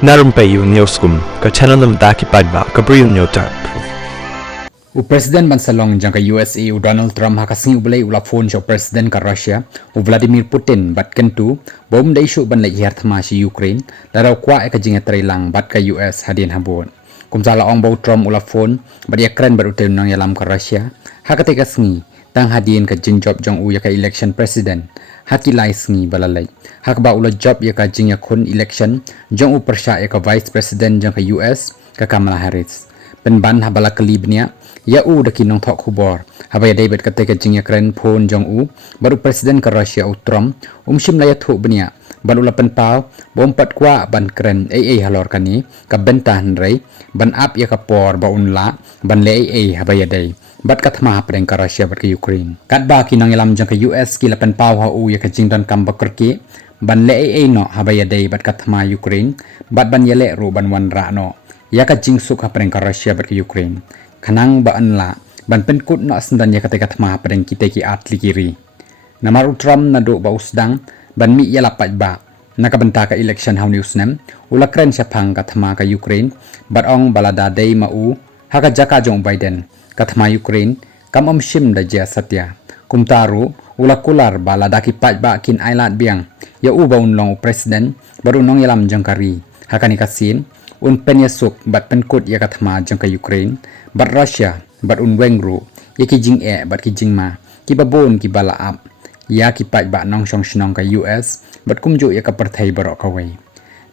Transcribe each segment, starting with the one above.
Na Rympei U ka channel nabynta ki paidbah ka Bri U Hynñiewtrep. U Presiden Bansalong jang ka USA u Donald Trump hakasing ubelai ula phone jo Presiden ka Russia u Vladimir Putin bat kentu bom da isu ban lai her Thma si Ukraine la raw kwa ka jinga trailang bat ka US hadin habon kumsala ong bau Trump ula phone bat yakran bat utel nang yalam ka Russia hakate ka sngi tang hadin ka jinjob jong u ya ka election president hakilai sngi balalai hakba ula job ya ka jinga khun election jong u persha ya ka vice president jang ka US ka Kamala Harris penban habala kelibnya ya u daki nong thok khubor habaya David kate ka jingya kren phone jong u baru presiden ka Russia u Trump shim la ya thu bnya baru la pen pau bom pat kwa ban kren halor kani ka bentan rei ban ap ya ka por ba unla ban le habaya dai bat ka Thma Hapdeng ka Russia bat ka Ukraine kat ba ki nang yalam jang ka US ki la pen pau ha u ya ka jingdan kam bakrki ban le no habaya dai bat ka Thma Ukraine bat ban yele ru ban wan ra no ya ka jing suk Hapdeng ka Russia bat ka Ukraine kanang ba anla ban penkut na sendan ya kata Thma Hapdeng kita ki atli kiri namar Trump na do ba usdang ban mi ya lapat ba nakabenta ka election haw news nem ula kren syapang ka Thma ka Ukraine bat ong balada dei ma u haka jaka jong Biden ka Thma Ukraine kam shim da ja satya kumtaru ula kular balada ki paidbah kin ailat biang ya u ba unlong president baru nong yalam jangkari hakani kasin un penyesuk bat penkut ya ka Thma jang ka Ukraine bat Russia bat un wengru ya ki jing bat ki jing ma ki babon ki bala ap ya ki paidbah nong shong shnong ka US bat kumju ya ka parthai baroh ka wei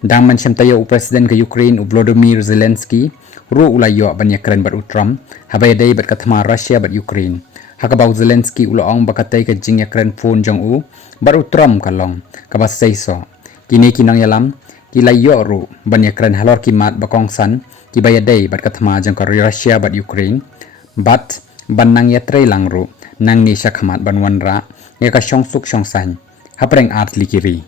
dang man shem tayo u president ka Ukraine u Volodymyr Zelensky ru ula yo ban ya kren bat u Trump habay dai bat ka Thma Russia bat Ukraine hakabau Zelensky ula ong bakatai ka jing ya kren phone jong u bat u Trump ka long ka bas seiso kini kinang yalam kila yo ru ban ya kren halor Khmat bakong san ki bayadai bat ka Thma jang ka Russia bat Ukraine bat ban nang ya trailang ru nang ni Khmat ban wanra ya ka shong suk shong san Hapdeng art likiri